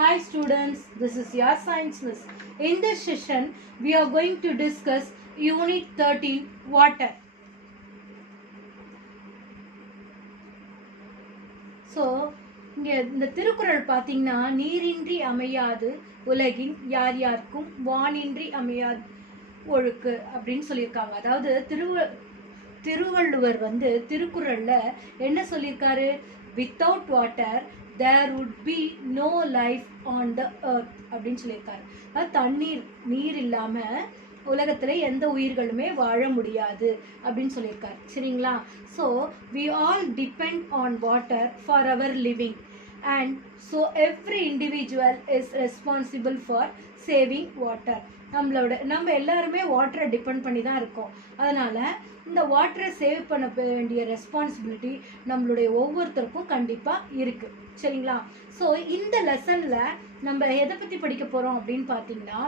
Hi students, this is your science miss. In this session, we are going to discuss Unit 13, Water. So, இங்கே இந்த திருக்குறள் பார்த்தீங்கன்னா நீரின்றி அமையாது உலகின் யார் யாருக்கும் வானின்றி அமையாது ஒழுக்கு அப்படின்னு சொல்லியிருக்காங்க. அதாவது திருவள்ளுவர் வந்து திருக்குறள்ல என்ன சொல்லியிருக்காரு? Without water there would be no life on the earth அப்படின்னு சொல்லியிருக்காரு. அதாவது நீர் இல்லாம உலகத்துல எந்த உயிர்களுமே வாழ முடியாது அப்படின்னு சொல்லியிருக்காரு. சரிங்களா? So we all depend on water for our living and so every individual is responsible for saving water. நம்ம எல்லாருமே வாட்டரை டிபெண்ட் பண்ணி தான் இருக்கோம். அதனால இந்த வாட்டரை சேவ் பண்ண வேண்டிய ரெஸ்பான்சிபிலிட்டி நம்மளுடைய ஒவ்வொருத்தருக்கும் கண்டிப்பாக இருக்குது. சரிங்களா? ஸோ இந்த லெசனில் நம்ம எதை பற்றி படிக்க போகிறோம் அப்படின்னு பார்த்தீங்கன்னா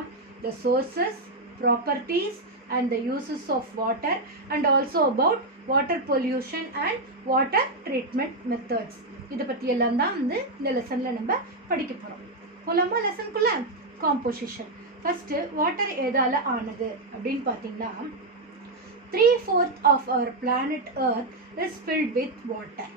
த sources, properties and the uses of water and also about water pollution and water treatment methods. இதை பற்றி எல்லாம் தான் வந்து இந்த லெசனில் நம்ம படிக்க போகிறோம். போலாமா லெசனுக்குள்ள? காம்போசிஷன். ஃபர்ஸ்ட் வாட்டர் எதால ஆனது அப்படின்னு பார்த்தீங்கன்னா 3/4 of our planet Earth is filled with water.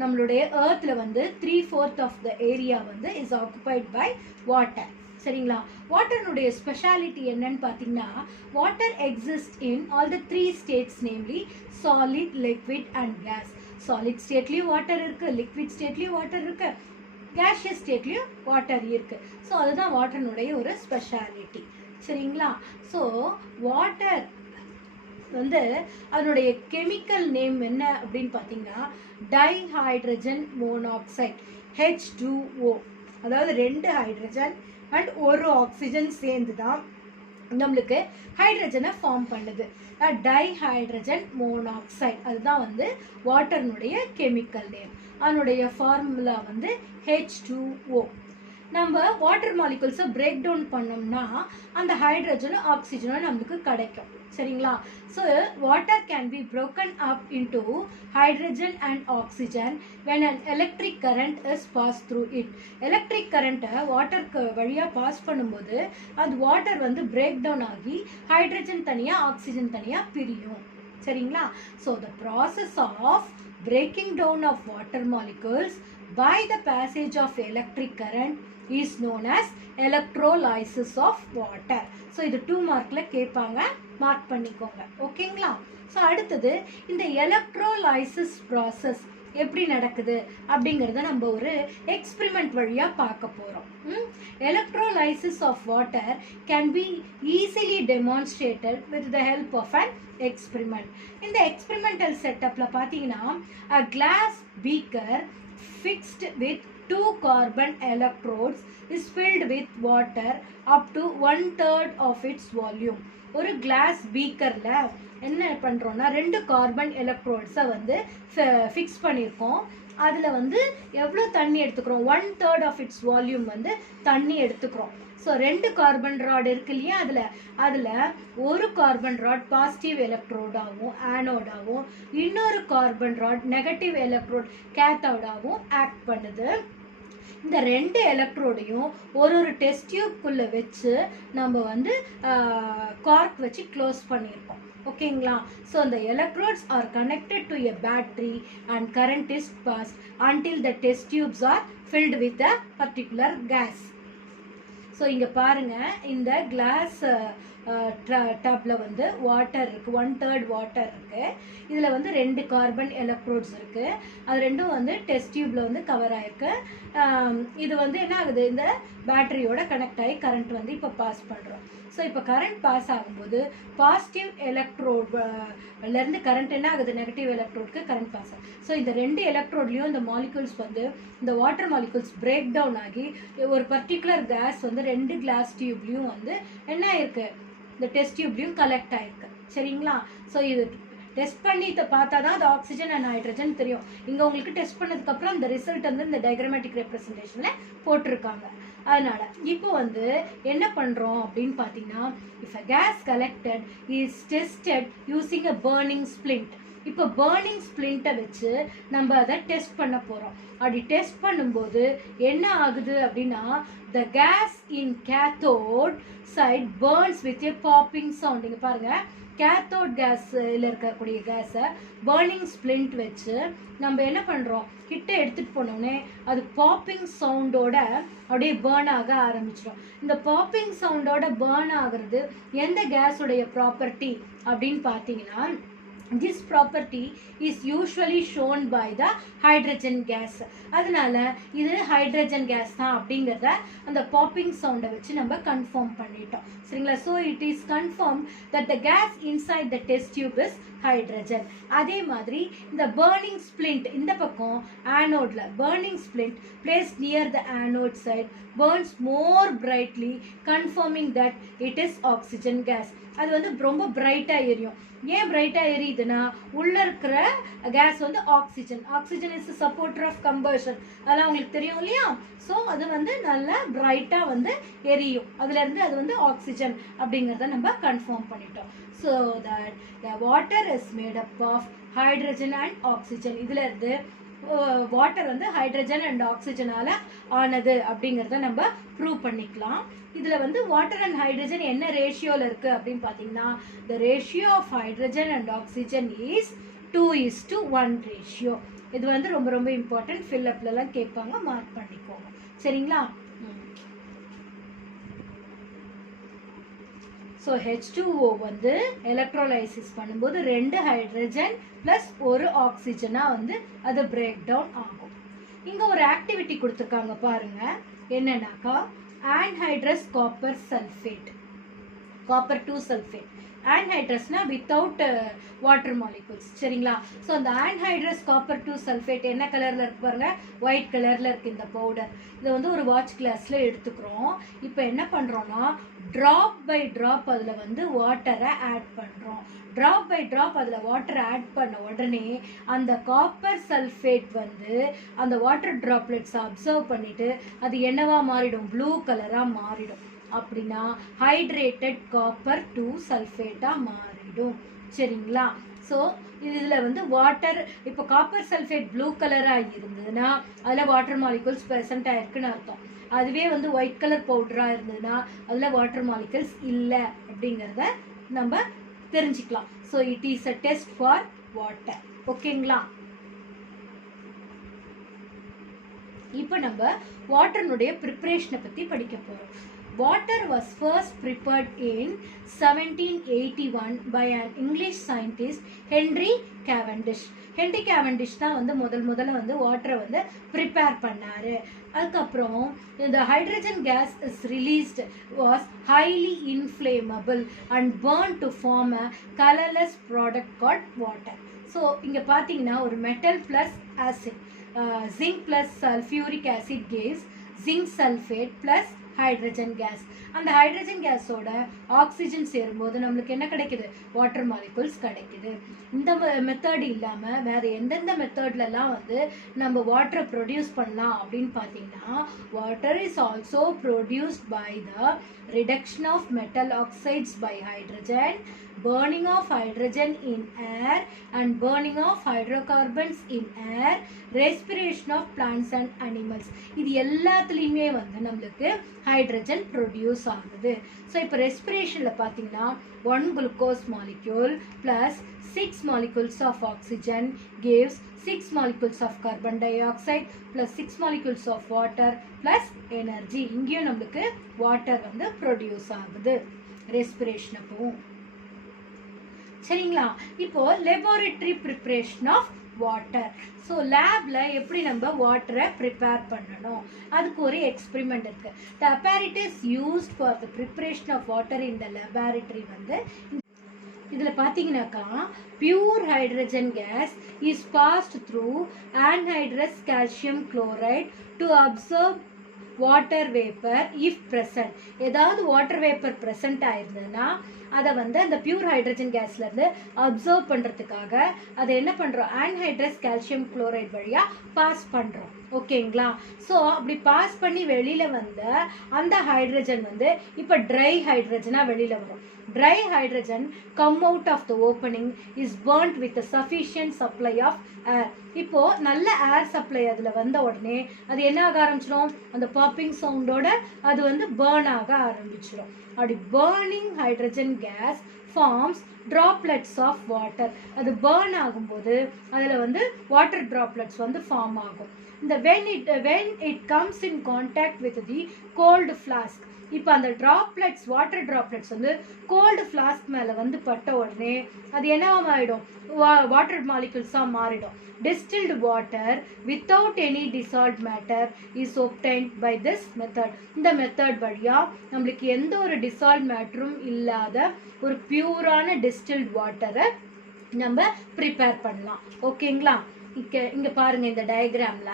நம்மளுடைய earthல வந்து 3/4 of the area வந்து is occupied by water. சரிங்களா? வாட்டருடைய ஸ்பெஷாலிட்டி என்னன்னு பார்த்தீங்கன்னா water exist in all the 3 states namely solid, liquid and gas. Solid ஸ்டேட்லேயும் வாட்டர் இருக்குது, லிக்விட் ஸ்டேட்லேயும் வாட்டர் இருக்குது, கேஷியஸ் ஸ்டேட்லேயும் வாட்டர் இருக்குது. ஸோ அதுதான் வாட்டருடைய ஒரு ஸ்பெஷாலிட்டி. சரிங்களா? ஸோ வாட்டர் வந்து அதனுடைய கெமிக்கல் நேம் என்ன அப்படின்னு பார்த்தீங்கன்னா டைஹைட்ரஜன் மோனாக்சைடு, H2O. அதாவது 2 ஹைட்ரஜன் அண்ட் 1 ஆக்சிஜன் சேர்ந்து தான் நம்மளுக்கு ஹைட்ரஜனை ஃபார்ம் பண்ணுது. டைஹைட்ரஜன் மோனாக்சைடு அதுதான் வந்து வாட்டர்னுடைய கெமிக்கல் நேம். அதனுடைய ஃபார்முலா வந்து H2O. நம்ம வாட்டர் மாலிகுல்ஸை பிரேக் டவுன் பண்ணோம்னா அந்த ஹைட்ரஜனும் ஆக்சிஜனும் நம்மளுக்கு கிடைக்கும். சரிங்களா? So water can B broken up into hydrogen and oxygen when an electric current is passed through it. Electric கரண்ட்டை வாட்டருக்கு வழியாக பாஸ் பண்ணும்போது அது வாட்டர் வந்து பிரேக் டவுன் ஆகி ஹைட்ரஜன் தனியாக ஆக்சிஜன் தனியாக பிரியும். சரிங்களா? So the process of breaking down of water molecules by the passage of electric current is known as electrolysis of water. So இது 2 மார்க்கில் கேட்பாங்க, மார்க் பண்ணிக்கோங்க. ஓகேங்களா? ஸோ அடுத்தது இந்த எலக்ட்ரோலைசிஸ் ப்ராசஸ் எப்படி நடக்குது அப்படிங்கிறத நம்ம ஒரு எக்ஸ்பிரிமெண்ட் வழியாக பார்க்க போகிறோம். Electrolysis of water can be easily demonstrated with the help of an experiment. இந்த எக்ஸ்பிரிமெண்டல் செட்டப்பில் பார்த்தீங்கன்னா a glass beaker fixed with 2 carbon electrodes is filled with water up to 1/3 of its volume. ஒரு class பீக்கரில் என்ன பண்ணுறோன்னா 2 carbon எலக்ட்ரோட்ஸை வந்து fix பண்ணியிருக்கோம். அதில் வந்து எவ்வளோ தண்ணி எடுத்துக்கிறோம்? 1/3 ஆஃப் இட்ஸ் வால்யூம் வந்து தண்ணி எடுத்துக்கிறோம். ஸோ 2 கார்பன் ராட் இருக்கு இல்லையா, அதில் ஒரு கார்பன் ராட் பாசிட்டிவ் எலக்ட்ரோடாகவும் ஆனோடாகவும் இன்னொரு கார்பன் ராட் நெகட்டிவ் எலக்ட்ரோட் கேத்தோடாகவும் ஆக்ட் பண்ணுது. இந்த 2 எலக்ட்ரோடையும் ஒரு டெஸ்ட் டியூப்குள்ளே வச்சு நம்ம வந்து கார்க் வச்சு க்ளோஸ் பண்ணியிருக்கோம். ஓகேங்களா? So the electrodes are connected to a battery and current is passed until the test tubes are filled with a particular gas. So இங்கே பாருங்கள், இந்த கிளாஸ் டப்பில் வந்து வாட்டர் இருக்குது, 1/3 வாட்டர் இருக்குது. இதில் வந்து 2 கார்பன் எலக்ட்ரோட்ஸ் இருக்குது. அது ரெண்டும் வந்து டெஸ்ட் டியூப்பில் வந்து கவர் ஆகிருக்கு. இது வந்து என்ன ஆகுது? இந்த பேட்டரியோட கனெக்ட் ஆகி கரண்ட் வந்து இப்போ பாஸ் பண்ணுறோம். ஸோ இப்போ கரண்ட் பாஸ் ஆகும்போது பாசிட்டிவ் எலக்ட்ரோட்லேருந்து கரண்ட் என்ன ஆகுது? நெகட்டிவ் எலக்ட்ரோடுக்கு கரண்ட் பாஸ் ஆகுது. ஸோ இந்த 2 எலக்ட்ரோட்லேயும் இந்த மாலிகுல்ஸ் வந்து இந்த வாட்டர் மாலிகுல்ஸ் பிரேக் டவுன் ஆகி ஒரு பர்டிகுலர் கேஸ் வந்து 2 கிளாஸ் டியூப்லேயும் வந்து என்ன ஆயிருக்கு? இந்த டெஸ்ட் டியூப்லேயும் கலெக்ட் ஆகிருக்கு. சரிங்களா? ஸோ இது டெஸ்ட் பண்ணி பார்த்தா தான் அது ஆக்சிஜன் அண்ட் ஹைட்ரஜன் தெரியும். இங்கே உங்களுக்கு டெஸ்ட் பண்ணதுக்கப்புறம் இந்த ரிசல்ட் வந்து இந்த டயக்ராமேட்டிக் ரெப்ரசன்டேஷனில் போட்டிருக்காங்க. அதனால் இப்போ வந்து என்ன பண்ணுறோம் அப்படின்னு பார்த்தீங்கன்னா if a gas collected is tested using a burning splint. இப்போ பேர்னிங் ஸ்பிளிண்ட்டை வச்சு நம்ம அதை டெஸ்ட் பண்ண போகிறோம். அப்படி டெஸ்ட் பண்ணும்போது என்ன ஆகுது அப்படின்னா, the gas in cathode side burns with a popping sound. இங்கே பாருங்கள், கேத்தோட் கேஸில் இருக்கக்கூடிய கேஸை பேர்னிங் ஸ்பிளிண்ட் வச்சு நம்ம என்ன பண்ணுறோம், கிட்ட எடுத்துகிட்டு போனோடனே அது பாப்பிங் சவுண்டோட அப்படியே பேர்ன் ஆக ஆரம்பிச்சிடும். இந்த பாப்பிங் சவுண்டோட பேர்ன் ஆகிறது எந்த கேஸுடைய ப்ராப்பர்ட்டி அப்படின்னு பார்த்தீங்கன்னா, this property is usually shown by the hydrogen gas. அதனால இது ஹைட்ரஜன் கேஸ் தான் அப்படிங்கிறத அந்த பாப்பிங் சவுண்டை வச்சு நம்ம கன்ஃபார்ம் பண்ணிட்டோம். சரிங்களா? So it is confirm that the gas inside the test tube is hydrogen. அதே மாதிரி இந்த burning splint இந்த பக்கம் ஆனோட்ல burning splint placed near the anode side burns more brightly, confirming that it is oxygen gas. அது வந்து ரொம்ப பிரைட்டாக எரியும். ஏன் பிரைட்டாக எரியுதுன்னா, உள்ளே இருக்கிற கேஸ் வந்து oxygen. Oxygen is supporter of combustion, அதெல்லாம் உங்களுக்கு தெரியும் இல்லையா? ஸோ அது வந்து நல்லா பிரைட்டாக வந்து எரியும். அதுலேருந்து அது வந்து ஆக்சிஜன் அப்படிங்கிறத நம்ம கன்ஃபார்ம் பண்ணிட்டோம். So that the water is made up of hydrogen and oxygen. இதுலேருந்து வாட்டர் வந்து ஹைட்ரஜன் அண்ட் ஆக்சிஜனால் ஆனது அப்படிங்கிறத நம்ம ப்ரூவ் பண்ணிக்கலாம். இதில் வந்து வாட்டர் அண்ட் ஹைட்ரஜன் என்ன ரேஷியோவில் இருக்குது அப்படின்னு பார்த்தீங்கன்னா, the ratio of hydrogen and oxygen is 2:1 ratio. இது வந்து ரொம்ப ரொம்ப இம்பார்ட்டன்ட், ஃபில்லப்லலாம் கேட்பாங்க, மார்க் பண்ணிக்கோங்க. சரிங்களா? ஸோ H2O வந்து எலக்ட்ரோலைசிஸ் பண்ணும்போது 2 ஹைட்ரஜன் ப்ளஸ் 1 ஆக்சிஜனாக வந்து அது பிரேக் டவுன் ஆகும். இங்கே ஒரு ஆக்டிவிட்டி கொடுத்துருக்காங்க பாருங்க, என்னன்னாக்கா anhydrous copper sulfate, copper 2 sulfate. anhydrousனா வித்தவுட் வாட்டர் மாலிகூல்ஸ். சரிங்களா? ஸோ அந்த anhydrous copper 2 sulfate என்ன கலரில் இருக்கு பாருங்க, ஒயிட் கலரில் இருக்குது இந்த பவுடர். இதை வந்து ஒரு வாட்ச் கிளாஸில் எடுத்துக்கிறோம். இப்போ என்ன பண்ணுறோன்னா, ட்ராப் பை ட்ராப் அதில் வந்து வாட்டரை ஆட் பண்ணுறோம். ட்ராப் பை ட்ராப் அதில் வாட்டர் ஆட் பண்ண உடனே அந்த காப்பர் சல்ஃபேட் வந்து அந்த வாட்டர் ட்ராப்லெட்ஸை அப்சர்வ் பண்ணிவிட்டு அது என்னவா மாறிடும், ப்ளூ கலராக மாறிடும். அப்படின்னா ஹைட்ரேட்டட் காப்பர் 2 சல்ஃபேட்டாக மாறிடும். சரிங்களா? ஸோ இதில் வந்து வாட்டர், இப்போ காப்பர் சல்ஃபேட் ப்ளூ கலராக இருந்ததுன்னா அதில் வாட்டர் மாலிகூல்ஸ் ப்ரெசென்ட் ஆயிருக்குன்னு அர்த்தம். அதுவே வந்து ஒயிட் கலர் பவுடராக இருந்ததுன்னா அதில் வாட்டர் மாலிகூல்ஸ் இல்லை அப்படிங்கிறத நம்ம தெரிஞ்சுக்கலாம். So it is a test for water. ஓகேங்களா? இப்போ நம்ம வாட்டர்னுடைய ப்ரிப்ரேஷனை பற்றி படிக்க போகிறோம். Water was first prepared in 1781 by an English scientist Henry Cavendish. Henry Cavendish தான் வந்து முதல்ல வந்து வாட்டரை வந்து ப்ரிப்பேர் பண்ணார். அதுக்கப்புறம் இந்த hydrogen gas is released was highly inflammable and burn to form a colorless product called water. So இங்கே பார்த்தீங்கன்னா ஒரு metal plus acid, zinc plus sulphuric acid gives zinc sulphate plus hydrogen case. அந்த hydrogen கேஸோட oxygen சேரும்போது நம்மளுக்கு என்ன கிடைக்குது, water molecules கிடைக்குது. இந்த மெத்தட் இல்லாமல் வேறு எந்தெந்த மெத்தட்லலாம் வந்து நம்ம வாட்டரை ப்ரொடியூஸ் பண்ணலாம் அப்படின்னு பார்த்தீங்கன்னா, water is also produced by the reduction of metal oxides by hydrogen, burning of hydrogen in air and burning of hydrocarbons in air, respiration of plants and animals. இது எல்லாத்துலேயுமே வந்து நம்மளுக்கு ஹைட்ரஜன் ப்ரொடியூஸ் ஆகுது. So இப்போ ரெஸ்பிரேஷனில் பார்த்தீங்கன்னா 1 glucose molecule plus 6 molecules of oxygen gives 6 molecules of carbon dioxide plus 6 molecules of water plus energy. இங்கேயும் நம்மளுக்கு water வந்து ப்ரொடியூஸ் ஆகுது ரெஸ்பிரேஷன் அப்போ. சரிங்களா? இப்போ laboratory preparation of water. So லேபில் எப்படி நம்ம வாட்டரை ப்ரிப்பேர் பண்ணணும், அதுக்கு ஒரு எக்ஸ்பெரிமெண்ட் இருக்குது. த apparatus used for the preparation of water in the laboratory வந்து இதில் பார்த்தீங்கன்னாக்கா pure hydrogen gas is passed through anhydrous calcium chloride to absorb water vapour if present. ஏதாவது வாட்டர் வேப்பர் ப்ரெசன்ட் ஆயிருந்ததுன்னா அதை வந்து அந்த பியூர் ஹைட்ரஜன் கேஸ்லேருந்து அப்சர்வ் பண்ணுறதுக்காக அதை என்ன பண்ணுறோம், anhydrous calcium chloride வழியாக பாஸ் பண்ணுறோம். ஓகேங்களா? ஸோ அப்படி பாஸ் பண்ணி வெளியில வந்த அந்த ஹைட்ரஜன் வந்து இப்போ ட்ரை ஹைட்ரஜனா வெளியில வரும். Dry hydrogen come out of the opening is burnt with a sufficient supply of air. இப்போ நல்ல ஏர் சப்ளை அதில் வந்த உடனே அது என்ன ஆக ஆரம்பிச்சிடும், அந்த பாப்பிங் சவுண்டோட அது வந்து பேர்ன் ஆக ஆரம்பிச்சிடும். அப்படி burning hydrogen gas forms droplets of water. அது பேர்ன் ஆகும்போது அதில் வந்து வாட்டர் droplets வந்து ஃபார்ம் ஆகும். இந்த when it comes in contact with the cold flask, இப்போ அந்த droplets வாட்டர் droplets வந்து கோல்டு ஃப்ளாஸ்க் மேலே வந்து பட்ட உடனே அது என்ன ஆகிடும், வாட்டர் மாலிகுல்ஸாக மாறிடும். distilled water without any dissolved matter is obtained by this method. இந்த மெத்தட் வழியாக நம்மளுக்கு எந்த ஒரு டிசால்வ் மேட்டரும் இல்லாத ஒரு பியூரான டிஸ்டில்ட் வாட்டரை நம்ம ப்ரிப்பேர் பண்ணலாம். ஓகேங்களா? இங்கே பாருங்க, இந்த டயக்ராம்ல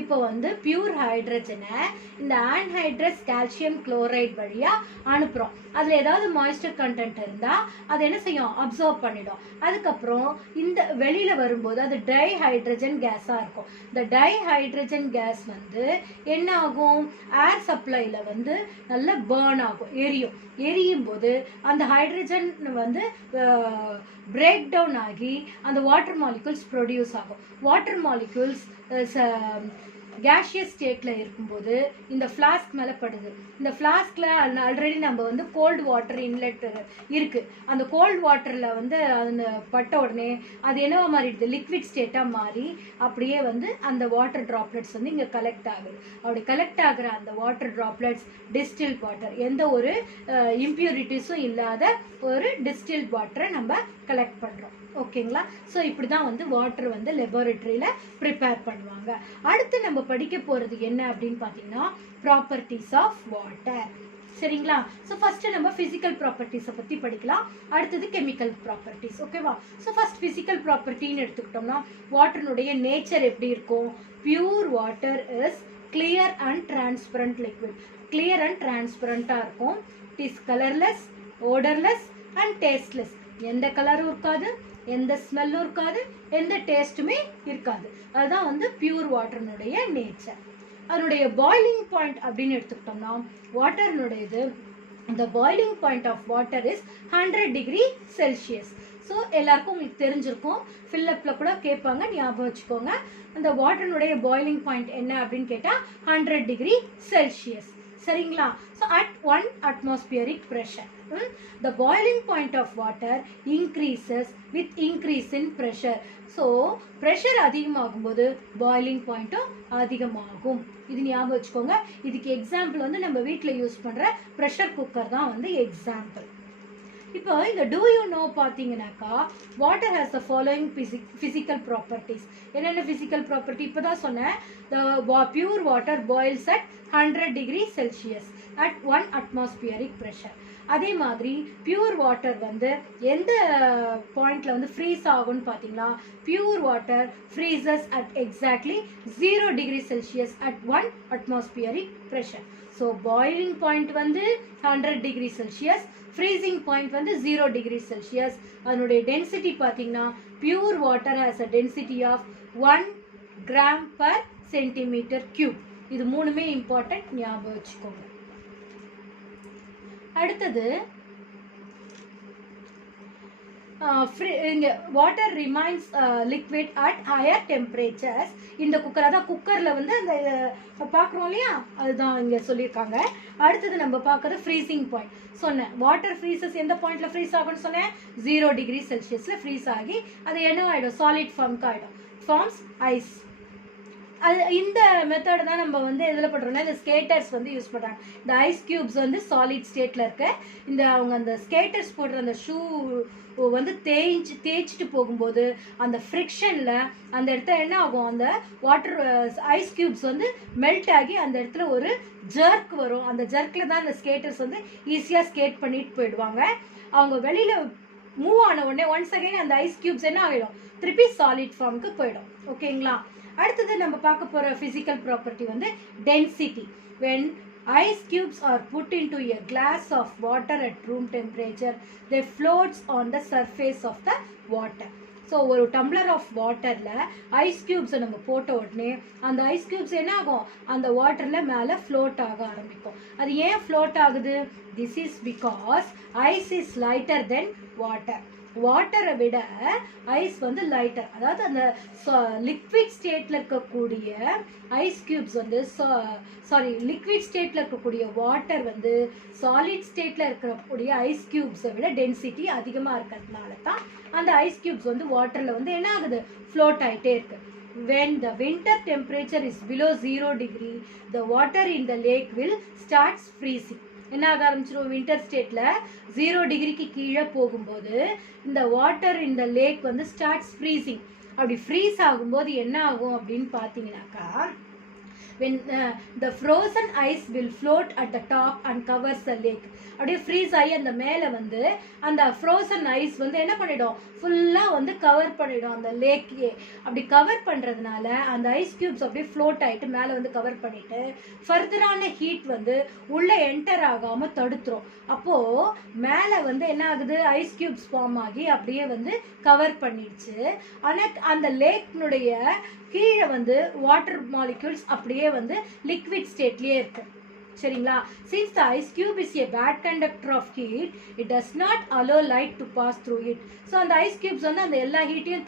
இப்போ வந்து பியூர் ஹைட்ரஜனை இந்த ஆன்ஹைட்ரஸ் கால்சியம் குளோரைட் வழியா அனுப்புறோம். அதில் ஏதாவது மாய்ஸ்டர் கண்டென்ட் இருந்தால் அது என்ன செய்யும், அப்சர்வ் பண்ணிடும். அதுக்கப்புறம் இந்த வெளியில வரும்போது அது டை ஹைட்ரஜன் கேஸாக இருக்கும். இந்த டை ஹைட்ரஜன் கேஸ் வந்து என்ன ஆகும், ஏர் சப்ளைல வந்து நல்லா பேர்ன் ஆகும், எரியும் போது அந்த ஹைட்ரஜன் வந்து பிரேக் டவுன் ஆகி அந்த வாட்டர் மாலிகுல்ஸ் ப்ரொடியூஸ் ஆகும். வாட்டர் மாலிகுல்ஸ் கேஷியஸ் ஸ்டேட்டில் இருக்கும்போது இந்த ஃப்ளாஸ்க் மேலே படுது. இந்த ஃப்ளாஸ்கில் ஆல்ரெடி நம்ம வந்து கோல்டு வாட்டர் இன்லெட் இருக்குது. அந்த கோல்டு வாட்டரில் வந்து அந்த பட்ட உடனே அது என்னவா மாறிடுது, லிக்விட் ஸ்டேட்டாக மாறி அப்படியே வந்து அந்த வாட்டர் ட்ராப்லெட்ஸ் வந்து இங்கே கலெக்ட் ஆகுது. அப்படி கலெக்ட் ஆகிற அந்த வாட்டர் ட்ராப்லெட்ஸ் டிஸ்டில்ட் வாட்டர், எந்த ஒரு இம்ப்யூரிட்டிஸும் இல்லாத ஒரு டிஸ்டில்ட் வாட்டரை நம்ம கலெக்ட் பண்ணுறோம். ஓகேங்களா? ஸோ இப்படி தான் வந்து வாட்டர் வந்து லெபார்டரியில் ப்ரிப்பேர் பண்ணுவாங்க. அடுத்து நம்ம படிக்க போகிறது என்ன அப்படின்னு பார்த்தீங்கன்னா ப்ராப்பர்ட்டிஸ் ஆஃப் வாட்டர். சரிங்களா? ஸோ ஃபஸ்ட்டு நம்ம ஃபிசிக்கல் ப்ராப்பர்ட்டிஸை பற்றி படிக்கலாம், அடுத்தது கெமிக்கல் ப்ராப்பர்ட்டிஸ். ஓகேவா? ஸோ ஃபஸ்ட் ஃபிசிக்கல் ப்ராப்பர்ட்டின்னு எடுத்துக்கிட்டோம்னா வாட்டருடைய நேச்சர் எப்படி இருக்கும், pure water is clear and transparent liquid. Clear and டிரான்ஸ்பரண்ட்டாக இருக்கும். It is colourless, odourless and tasteless. எந்த கலரும் இருக்காது, எந்த ஸ்மெல்லும் இருக்காது, எந்த டேஸ்ட்டுமே இருக்காது. அதுதான் வந்து பியூர் வாட்டர்னுடைய நேச்சர். அதனுடைய பாய்லிங் பாயிண்ட் அப்படின்னு எடுத்துக்கிட்டோம்னா வாட்டர்னுடையது, இந்த boiling point of water is 100 degree Celsius. So எல்லாருக்கும் உங்களுக்கு தெரிஞ்சிருக்கும், ஃபில்லப்பில் கூட கேட்பாங்க, ஞாபகம் வச்சுக்கோங்க. அந்த வாட்டர்னுடைய பாய்லிங் பாயிண்ட் என்ன அப்படின்னு கேட்டால் 100 டிகிரி செல்சியஸ். சரிங்களா? So at 1 atmospheric pressure. The boiling point of water increases with increase in pressure. So pressure அதிகமாகும் போது பாய்லிங் பாயிண்ட்டும் அதிகமாகும். இது ஞாபகம் வச்சுக்கோங்க. இதுக்கு எக்ஸாம்பிள் வந்து நம்ம வீட்டில் யூஸ் பண்ணுற ப்ரெஷர் குக்கர் தான் வந்து எக்ஸாம்பிள். இப்போ இந்த டூ யூ நோ பார்த்தீங்கன்னாக்கா water has the following physical properties. என்னென்ன ஃபிசிக்கல் ப்ராப்பர்ட்டி இப்போ தான் சொன்னேன். த pure water boils at 100 degree Celsius at 1 atmospheric pressure. அதே மாதிரி பியூர் வாட்டர் வந்து எந்த பாயிண்ட்ல வந்து ஃப்ரீஸ் ஆகும்னு பார்த்தீங்கன்னா pure water freezes at exactly 0 degree Celsius at 1 atmospheric pressure. So boiling point வந்து 100 டிகிரி செல்சியஸ், ஃப்ரீசிங் பாயிண்ட் வந்து 0 டிகிரி செல்சியஸ். அதனுடைய டென்சிட்டி பார்த்தீங்கன்னா pure water has a density of 1 gram per centimetre cube. இது மூணுமே important, ஞாபகம் வச்சுக்கோங்க. அடுத்தது water remains liquid at higher temperatures. இந்த குக்கர், அதான் குக்கரில் வந்து அந்த பார்க்குறோம் இல்லையா, அதுதான் இங்கே சொல்லியிருக்காங்க. அடுத்தது நம்ம பார்க்குறது ஃப்ரீசிங் பாயிண்ட். சொன்னேன் வாட்டர் ஃப்ரீசஸ் எந்த பாயிண்ட்ல ஃப்ரீஸ் ஆகும்னு சொன்னேன், 0 டிகிரி செல்சியஸில் ஃப்ரீஸ் ஆகி அது என்ன ஆகிடும், சாலிட் ஃபார்முக்கு ஆகிடும், ஃபார்ம்ஸ் ஐஸ். அது இந்த மெத்தட் தான் நம்ம வந்து எதில் பண்ணுறோம்னா இந்த ஸ்கேட்டர்ஸ் வந்து யூஸ் பண்ணுறாங்க. இந்த ஐஸ் கியூப்ஸ் வந்து சாலிட் ஸ்டேட்டில் இருக்க இந்த அவங்க அந்த ஸ்கேட்டர்ஸ் போடுற அந்த ஷூ வந்து தேய்ச்சிட்டு போகும்போது அந்த ஃப்ரிக்ஷனில் அந்த இடத்துல என்ன ஆகும், அந்த வாட்டர் ஐஸ் கியூப்ஸ் வந்து மெல்ட் ஆகி அந்த இடத்துல ஒரு ஜர்க் வரும். அந்த ஜர்க்கில் தான் அந்த ஸ்கேட்டர்ஸ் வந்து ஈஸியாக ஸ்கேட் பண்ணிட்டு போயிடுவாங்க. அவங்க வெளியில் மூவ் ஆன உடனே ஒன்ஸ் அகைன் அந்த ஐஸ் கியூப்ஸ் என்ன ஆகிடும், திருப்பி சாலிட் ஃபார்முக்கு போயிடும். ஓகேங்களா? அடுத்தது நம்ம பார்க்க போகிற ஃபிசிக்கல் ப்ராப்பர்ட்டி வந்து density. when ice cubes are put into a glass of water at room temperature they floats on the surface of the water. So ஒரு டம்ளர் ஆஃப் வாட்டரில் ஐஸ் க்யூப்ஸை நம்ம போட்ட உடனே அந்த ஐஸ் க்யூப்ஸ் என்ன ஆகும், அந்த வாட்டரில் மேலே ஃப்ளோட் ஆக ஆரம்பிக்கும். அது ஏன் ஃப்ளோட் ஆகுது? This is because ice is lighter then water. வாட்டரை விட ஐஸ் வந்து லைட்டர். அதாவது அந்த லிக்விட் ஸ்டேட்டில் இருக்கக்கூடிய ஐஸ் க்யூப்ஸ் வந்து லிக்விட் ஸ்டேட்டில் இருக்கக்கூடிய வாட்டர் வந்து சாலிட் ஸ்டேட்டில் இருக்கக்கூடிய ஐஸ் க்யூப்ஸை விட டென்சிட்டி அதிகமாக இருக்கிறதுனால தான் அந்த ஐஸ் க்யூப்ஸ் வந்து வாட்டரில் வந்து என்ன ஆகுது, ஃப்ளோட் ஆகிட்டே இருக்கு. When the winter temperature is below 0 degree, the water in the lake will starts freezing. என்ன ஆக ஆரம்பிச்சிடும், வின்டர் ஸ்டேட்டில் 0 டிகிரிக்கு கீழே போகும்போது இந்த வாட்டர் இந்த லேக் வந்து ஸ்டார்ட்ஸ் ஃப்ரீசிங். அப்படி ஃப்ரீஸ் ஆகும்போது என்ன ஆகும் அப்படின்னு பார்த்தீங்கன்னாக்கா, when the frozen ice will float at the top and covers the lake. அப்படியே ஃப்ரீஸ் ஆகி அந்த மேலே வந்து அந்த ஃப்ரோசன் ஐஸ் வந்து என்ன பண்ணிடும், ஃபுல்லாக வந்து கவர் பண்ணிடும் அந்த லேக்கையே. அப்படி கவர் பண்ணுறதுனால அந்த ஐஸ் க்யூப்ஸ் அப்படியே ஃப்ளோட் ஆகிட்டு மேலே வந்து கவர் பண்ணிவிட்டு ஃபர்தரான ஹீட் வந்து உள்ளே என்டர் ஆகாமல் தடுத்துரும். அப்போது மேலே வந்து என்ன ஆகுது, ஐஸ் க்யூப்ஸ் ஃபார்ம் ஆகி அப்படியே வந்து கவர் பண்ணிடுச்சு. ஆனால் அந்த லேக்னுடைய கீழே வந்து வாட்டர் மாலிக்யூல்ஸ் அப்படியே வந்து லிக்விட் ஸ்டேட்லேயே இருக்கு. சரிங்களா? Since the ice cube is a bad conductor of heat, it does not allow light to pass through it. So அந்த ஐஸ் கியூப்ஸ் வந்து அந்த எல்லா ஹீட்டையும்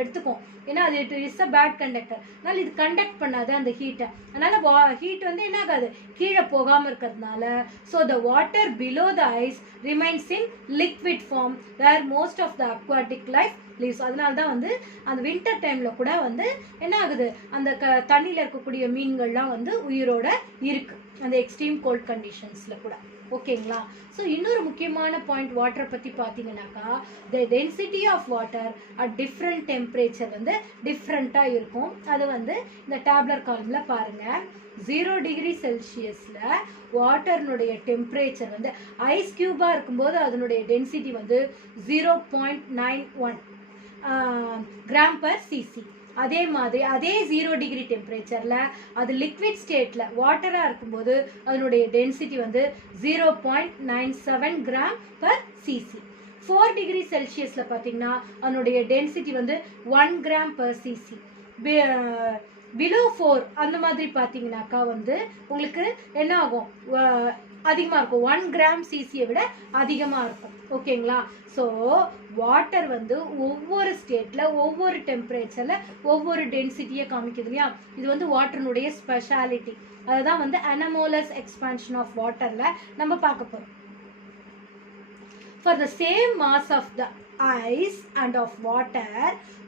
எடுத்துக்கும். ஏன்னா அது it is a bad conductor. அதனால இது கண்டக்ட் பண்ணாது அந்த ஹீட்டை. அதனால ஹீட் வந்து என்ன ஆகாது, கீழே போகாமல் இருக்கிறதுனால so the water below the ice remains in liquid form where most of the aquatic life lives. அதனால தான் வந்து அந்த வின்டர் டைமில் கூட வந்து என்ன ஆகுது, அந்த தண்ணியில் இருக்கக்கூடிய மீன்கள்லாம் வந்து உயிரோட இருக்குது அந்த எக்ஸ்ட்ரீம் கோல்ட் கண்டிஷன்ஸில் கூட. ஓகேங்களா? ஸோ இன்னொரு முக்கியமான பாயிண்ட் வாட்டரை பற்றி பார்த்தீங்கன்னாக்கா, the density of water at different temperature வந்து டிஃப்ரெண்ட்டாக இருக்கும். அது வந்து இந்த டேப்லர் காலமில் பாருங்கள். 0 டிகிரி செல்சியஸில் வாட்டர்னுடைய டெம்பரேச்சர் வந்து ஐஸ் க்யூபாக இருக்கும்போது அதனுடைய டென்சிட்டி வந்து 0.91 கிராம் பர் சிசி. அதே மாதிரி அதே 0 டிகிரி டெம்பரேச்சரில் அது லிக்விட் ஸ்டேட்டில் வாட்டராக இருக்கும்போது அதனுடைய டென்சிட்டி வந்து 0.97 கிராம் பர் சிசி. 4 டிகிரி செல்சியஸில் பார்த்தீங்கன்னா அதனுடைய டென்சிட்டி வந்து 1 கிராம் பர் சிசி. பிலோ 4 அந்த மாதிரி பார்த்தீங்கன்னாக்கா வந்து உங்களுக்கு என்ன ஆகும், அதிகமாக இருக்கும். 1 கிராம் சிசியை விட அதிகமாக இருக்கும். ஓகேங்களா? ஸோ வாட்டர் வந்து ஒவ்வொரு ஸ்டேட்டில் ஒவ்வொரு டெம்பரேச்சரில் ஒவ்வொரு டென்சிட்டியை காமிக்குது இல்லையா? இது வந்து வாட்டர்னுடைய ஸ்பெஷாலிட்டி. அதுதான் வந்து அனமோலஸ் எக்ஸ்பான்ஷன் ஆஃப் வாட்டரில் நம்ம பார்க்க போகிறோம். For the same mass of the ice and of water,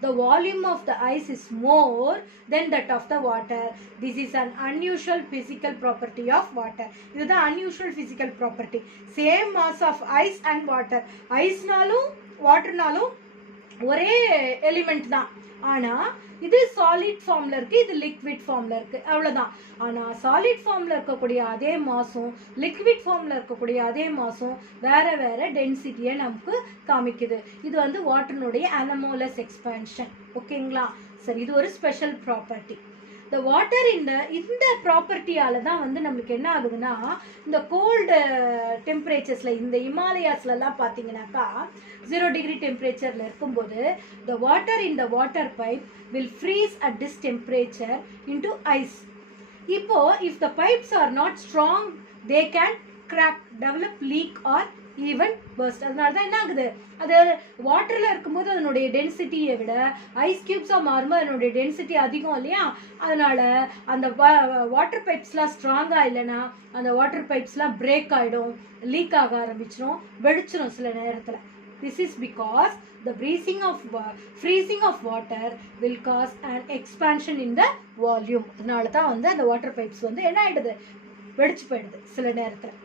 the volume of the ice is more than that of the water. This is an unusual physical property of water. This is the unusual physical property. Same mass of ice and water. Ice நாலும் water நாலும் ஒரே element தான். ஆனால் இது solid ஃபார்மில் இருக்குது, இது liquid ஃபார்மில் இருக்குது, அவ்வளோதான். ஆனால் சாலிட் ஃபார்மில் இருக்கக்கூடிய அதே மாசும் லிக்விட் ஃபார்மில் இருக்கக்கூடிய அதே மாசும் வேறு வேறு டென்சிட்டியை நமக்கு காமிக்குது. இது வந்து வாட்டர்னுடைய அனமோலஸ் எக்ஸ்பான்ஷன். ஓகேங்களா? சரி, இது ஒரு ஸ்பெஷல் ப்ராப்பர்ட்டி. இந்த வாட்டர் இந்த ப்ராப்பர்ட்டியால் தான் வந்து நம்மளுக்கு என்ன ஆகுதுன்னா, இந்த கோல்டு டெம்பரேச்சர்ஸில் இந்த ஹிமாலயாஸ்லலாம் பார்த்தீங்கன்னாக்கா 0 டிகிரி டெம்பரேச்சரில் இருக்கும்போது the water in the water pipe will freeze at this temperature into ice. இப்போ if the pipes are not strong, they can crack, develop leak or even burst. அதனால தான் என்ன ஆகுது, அது வாட்டரில் இருக்கும்போது அதனுடைய டென்சிட்டியை விட ஐஸ் க்யூப்ஸாக மாறும்போது அதனுடைய டென்சிட்டி அதிகம் இல்லையா? அதனால் அந்த வாட்டர் பைப்ஸ்லாம் ஸ்ட்ராங்காக இல்லைன்னா அந்த வாட்டர் பைப்ஸ்லாம் பிரேக் ஆகிடும், லீக் ஆக ஆரம்பிச்சிடும், வெடிச்சிடும் சில நேரத்தில். This is because the freezing of water will cause an expansion in the volume. அதனால தான் வந்து அந்த வாட்டர் பைப்ஸ் வந்து என்ன ஆகிடுது, வெடிச்சு போயிடுது சில நேரத்தில்.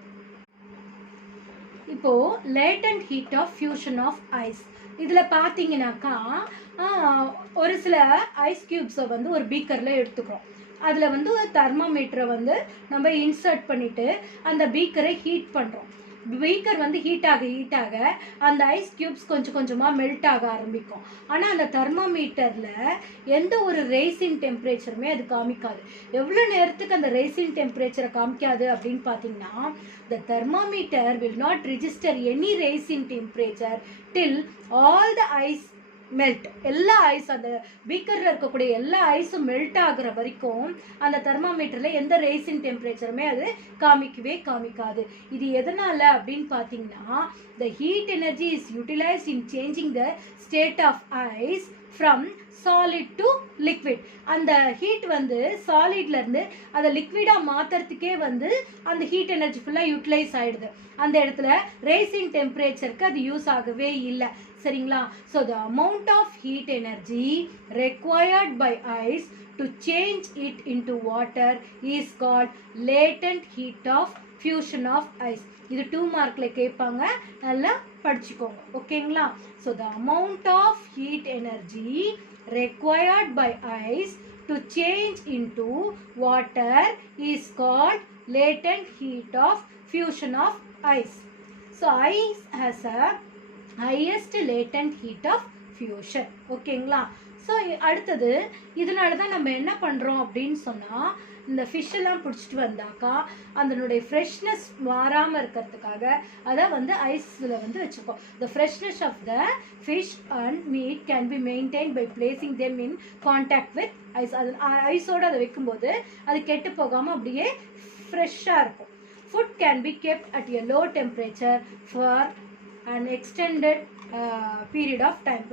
இப்போது latent heat of fusion of ice. இதில் பார்த்தீங்கன்னாக்கா ஒரு சில ஐஸ் க்யூப்ஸை வந்து ஒரு பீக்கரில் எடுத்துக்கிறோம். அதில் வந்து ஒரு தெர்மோமீட்டரை வந்து நம்ம இன்சர்ட் பண்ணிவிட்டு அந்த பீக்கரை ஹீட் பண்ணுறோம். பீக்கர் வந்து ஹீட் ஆக அந்த ஐஸ் க்யூப்ஸ் கொஞ்சம் கொஞ்சமாக மெல்ட் ஆக ஆரம்பிக்கும். ஆனால் அந்த தெர்மோமீட்டரில் எந்த ஒரு ரைசிங் டெம்பரேச்சருமே அது காமிக்காது. எவ்வளோ நேரத்துக்கு அந்த ரைசிங் டெம்பரேச்சரை காமிக்காது அப்படின்னு பார்த்தீங்கன்னா, the thermometer will not register any rise in temperature till all the ice melt. எல்லா ஐஸ் அந்த பீக்கரில் இருக்கக்கூடிய எல்லா ஐஸும் மெல்ட் ஆகுற வரைக்கும் அந்த தெர்மாமீட்டரில் எந்த ரேசிங் டெம்பரேச்சருமே அது காமிக்காது. இது எதனால அப்படின்னு பார்த்தீங்கன்னா, the heat energy is utilized in changing the state of ice from solid to liquid. அந்த ஹீட் வந்து சாலிட்ல இருந்து அதை லிக்விடா மாத்துறதுக்கே வந்து அந்த ஹீட் எனர்ஜி ஃபுல்லா யூட்டிலைஸ் ஆயிடுது. அந்த இடத்துல ரேசிங் டெம்பரேச்சருக்கு அது யூஸ் ஆகவே இல்லை. சரிங்களா? So the amount of heat energy required by ice to change it into water is called latent heat of fusion of ice. இது 2 மார்க்ல கேட்பாங்க, நல்லா படிச்சுக்கோங்க. ஓகேங்களா? So the amount of heat energy required by ice to change into water is called latent heat of fusion of ice. So ice has a highest latent heat of fusion. ஓகேங்களா? So அடுத்தது இதனால தான் நம்ம என்ன பண்ணுறோம் அப்படின்னு சொன்னால், இந்த ஃபிஷ் எல்லாம் பிடிச்சிட்டு வந்தாக்கா அதனுடைய ஃப்ரெஷ்னஸ் மாறாமல் இருக்கிறதுக்காக அதை வந்து ஐஸில் வந்து வச்சுருக்கோம். The freshness of the fish and meat can be maintain by placing them in contact with ice. அது ஐஸோடு அதை வைக்கும்போது அது கெட்டு போகாமல் அப்படியே ஃப்ரெஷ்ஷாக இருக்கும். Food can be kept at a low temperature for and extended period of time.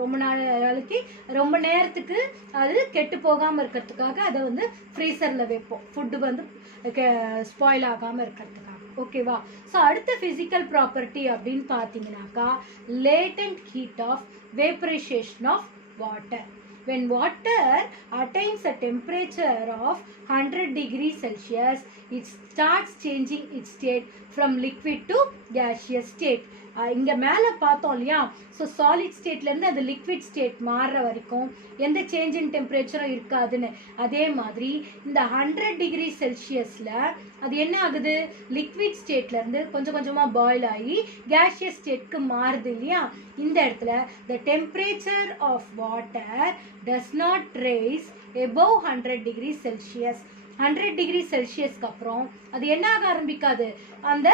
ரொம்ப நேரத்துக்கு அது கெட்டு போகாமல் இருக்கிறதுக்காக அதை வந்து ஃப்ரீசரில் வைப்போம், ஃபுட்டு வந்து ஸ்பாயில் ஆகாமல் இருக்கிறதுக்காக. ஓகேவா? ஸோ அடுத்த ஃபிசிக்கல் ப்ராப்பர்ட்டி அப்படின்னு பார்த்தீங்கன்னாக்கா, latent heat of vaporisation of water. When water attains a temperature of 100 degrees Celsius, it starts changing its state from liquid to gaseous state. இங்கே மேலே பார்த்தோம் இல்லையா? ஸோ சாலிட் ஸ்டேட்லேருந்து அது லிக்விட் ஸ்டேட் மாறுற வரைக்கும் எந்த சேஞ்ச் இன் டெம்பரேச்சரும் இருக்காதுன்னு. அதே மாதிரி இந்த 100 டிகிரி செல்சியஸில் அது என்ன ஆகுது? லிக்விட் ஸ்டேட்லேருந்து கொஞ்சம் கொஞ்சமாக பாயில் ஆகி கேஷியஸ் ஸ்டேட்க்கு மாறுது இல்லையா? இந்த இடத்துல the temperature of water does not rise above 100 degree Celsius. 100 degree செல்சியஸ்க்கு அப்புறம் அது என்ன ஆக ஆரம்பிக்காது? அந்த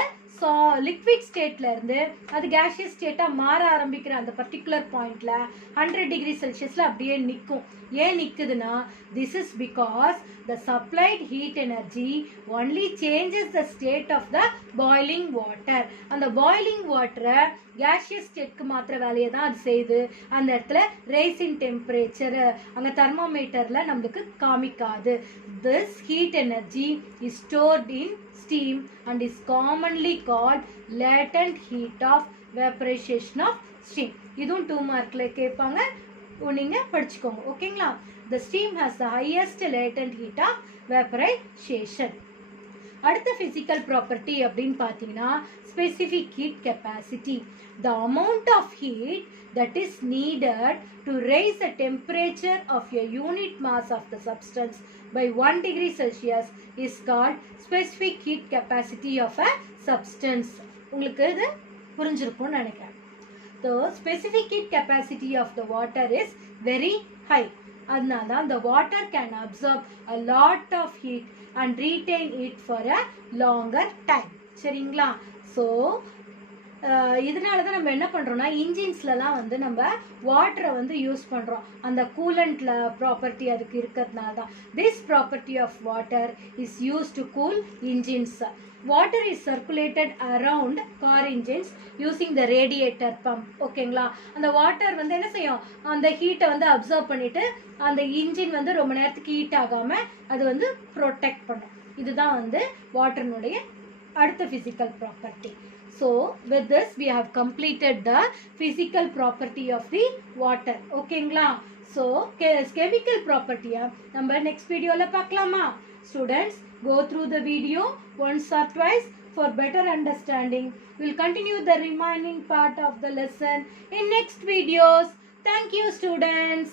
லிக்விட் ஸ்டேட்ல இருந்து அது கேஷியஸ் ஸ்டேட்டா மாற ஆரம்பிக்கிற அந்த பர்டிகுலர் பாயிண்ட்ல 100 டிகிரி செல்சியஸ்ல அப்படியே நிற்கும். ஏன் நிற்குதுன்னா, this is because the supplied heat energy only changes the state of the boiling water. அந்த பாய்லிங் வாட்டரை கேஷியஸ் ஸ்டேட்க்கு மாத்திர வேலையை தான் அது செய்யுது. அந்த இடத்துல ரேசிங் டெம்பரேச்சர் அங்கே தெர்மோமீட்டர்ல நம்மளுக்கு காமிக்காது. This heat energy is stored in steam and is commonly called latent heat of vaporization of steam. இதுவும் 2 மார்க்ல கேட்பாங்க, நீங்க படிச்சுக்கோங்க. ஓகேங்களா? The steam has the highest latent heat of vaporization. அடுத்த physical property அப்படின்னு பார்த்தீங்கன்னா, specific heat capacity. The amount of heat that is needed to raise the temperature of a unit mass of the substance by 1 degree Celsius is called specific heat capacity of a substance. உங்களுக்கு இது புரிஞ்சிருக்கும்னு நினைக்கிறேன். The specific heat capacity of the water is very high. அதனால தான் the water can absorb a lot of heat and retain it for a longer time. சரிங்களா? So இதனால தான் நம்ம என்ன பண்ணுறோம்னா, இன்ஜின்ஸ்லலாம் வந்து நம்ம வாட்டரை வந்து யூஸ் பண்ணுறோம். அந்த கூலண்ட்ல ப்ராப்பர்ட்டி அதுக்கு இருக்கிறதுனால தான். This property of water is use to cool engines. Water is circulated around car engines using the radiator pump. ஓகேங்களா? அந்த வாட்டர் வந்து என்ன செய்யும்? அந்த ஹீட்டை வந்து அப்சர்வ் பண்ணிட்டு அந்த இன்ஜின் வந்து ரொம்ப நேரத்துக்கு ஹீட் ஆகாமல் அது வந்து ப்ரொடெக்ட் பண்ணும். இதுதான் வந்து வாட்டர்னுடைய அடுத்த physical property. So with this we have completed the physical property of the water. ஓகேங்களா? So chemical property நம்ம next videoல பார்க்கலாமா? Students, go through the video once or twice for better understanding. We'll continue the remaining part of the lesson in next videos. Thank you, students.